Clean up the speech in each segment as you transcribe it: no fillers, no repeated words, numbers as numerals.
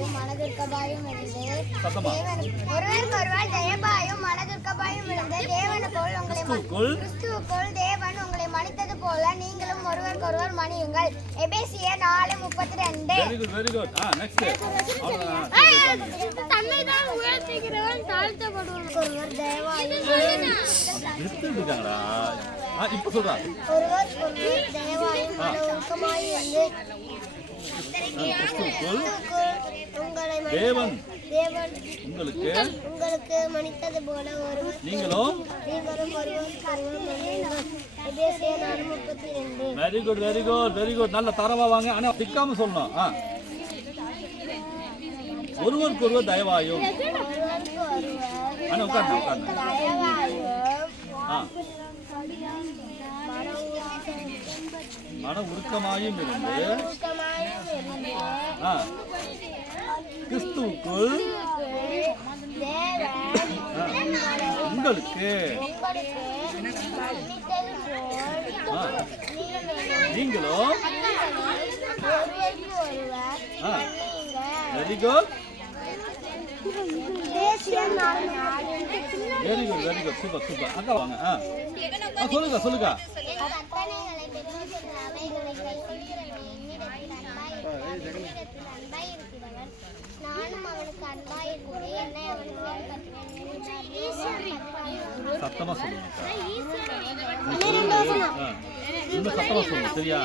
தயவாயும் மனதுர்க்கபாயும் இருந்து ஒருவருக்கொருவர் தயவாயும் மனதுர்க்கபாயும் இருந்து தேவனை போல் உங்களை கிறிஸ்துவுக்குள் தேவன் உங்களை மன்னித்தது போல நீங்களும் ஒருவருக்கொருவர் மன்னியுங்கள். எபேசியர் 4:32. தன்னைத்தான் உயர்த்துகிறவன் தாழ்த்தப்படுவான். ஒருவர் தயவாயும் தேவன் உங்களுக்கு மன்னித்தது போல நீங்களும் very good very good very good. நல்ல தரவா வாங்க. ஆனா திக்காம சொல்லணும். ஒருவருக்கு ஒருவர் தயவாயும் உட்கார்ந்து மன உருக்கமாயும் இருந்து கிறிஸ்துவுக்குள் உங்களுக்கு நீங்களும் very good very good very good super super. அக்கா வாங்க. சொல்லுங்க சத்தமா சொல்லுங்க. சத்தமா சொல்லுங்க. சரியா?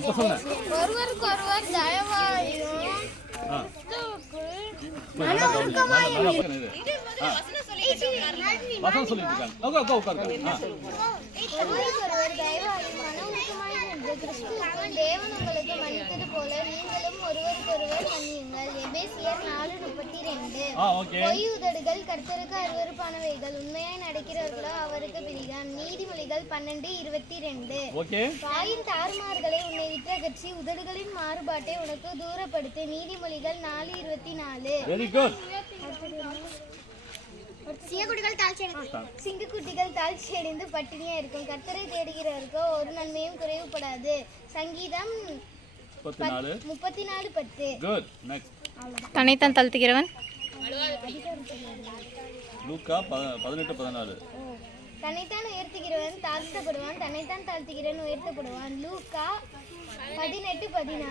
இப்ப சொல்லுங்க. ஒருவருக்கொருவர் தயவாயும் வசனம் சொல்லிட்டு இருக்காங்க. தேவன் உங்களுக்கு மன்னித்தது போல நீங்களும் ஒருவருக்கொருவர் மன்னியுங்கள். எபேசியர் 4:32. பொய் உதடுகள் கர்த்தருக்கு அருவருப்பானவைகள், உண்மையாய் நடக்கிறவர்களோ அவருக்கு பிரியம். நீதிமொழிகள் 12:22. வாயின் தாறுமாறுகளை உன்னை விட்டு அகற்றி உதடுகளின் மாறுபாட்டை உனக்கு தூரப்படுத்து. நீதிமொழிகள் 4:24. சிங்கக்குட்டிகள் தாழ்ச்சி அடைந்து பட்டினியா இருக்கும். கர்த்தரை தேடுகிறவருக்கோ ஒரு நன்மையும் குறைவுபடாது. சங்கீதம் 34:10. தன்னைத்தான் தாழ்த்துகிறவன் லூக்கா 18:14. தன்னைத்தான் உயர்த்துகிறவன் தாழ்த்தப்படுவான், தன்னைத்தான் தாழ்த்துகிறவன் உயர்த்தப்படுவான். லூக்கா 18:14.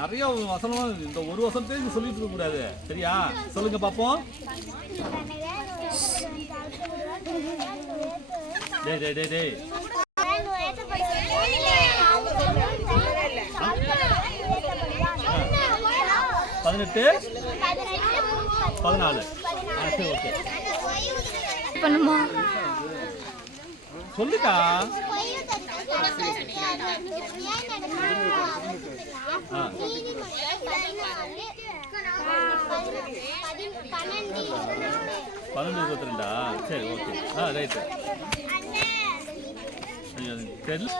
நிறைய வசனம் இந்த ஒரு வசனத்தையும் சொல்லிட்டு இருக்க கூடாது. சரியா? சொல்லுங்க பாப்போம். டேய் 18:14. பண்ணுமா சொல்லுக்கா. சரி ஓகே. ரைட்.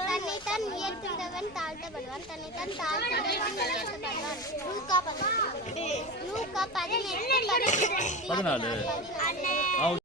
தன்னைத்தான் உயர்த்துகிறவன் தாழ்த்தப்படுவான், தன்னைத்தான் தாழ்த்தப்படுவான் உயர்த்தப்படுவான். லூக்கா 18:14.